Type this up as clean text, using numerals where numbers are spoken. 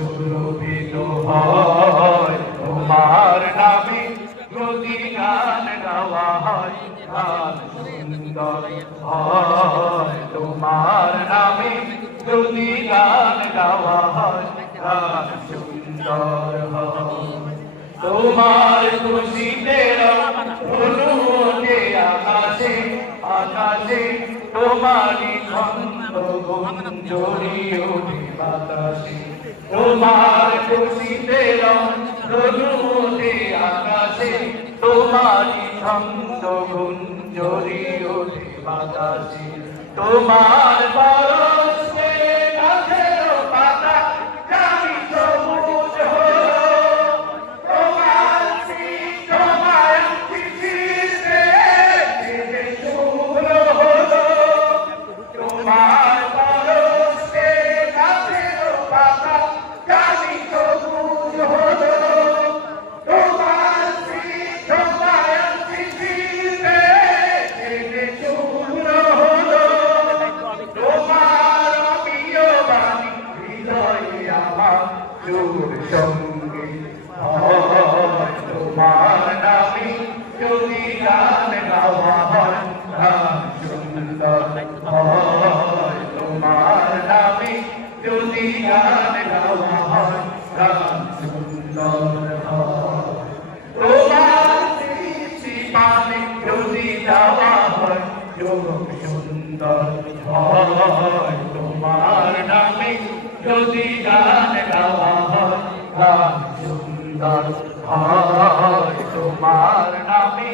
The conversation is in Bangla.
সুরভিত হয় তোমার নামে যদি গান গাওয়া হয় গান সুন্দর হয় তোমার নামে যদি গান গাওয়া হয় গান সুন্দর হয় তোমার খুশিতে ধনু ওঠে আকাশে আকাশে তোমারই ছন্দ গুঞ্জরি ওঠে বাতাসে তোমার খুশিতে ধনু ওঠে আকাশে তোমারই ছন্দ গুঞ্জরি ওঠে বাতাসে তোমার পরশে গাছের পাতা জানি সবুজ হলো তোমার তোমার চিঠিতে শুভ্র হলো তোমার পরশে গাছের পাতা জানি সবুজ হলো তোমার তোমার চিঠিতে শুভ্র হলো তোমার প্রিয় বাণী হৃদয়ে আমার সুর সঙ্গে হয় তোমার নামে যদি গান গাওয়া হয় গান সুন্দর হয় তোমার নামে যদি গান গাওয়া হয় গান সুন্দর হয় তোমার পানে যদি যাওয়া হয় যোগ সুন্দর হয় তোমার নামে যদি গান গাওয়া হয় গান সুন্দর হয় তোমার নামে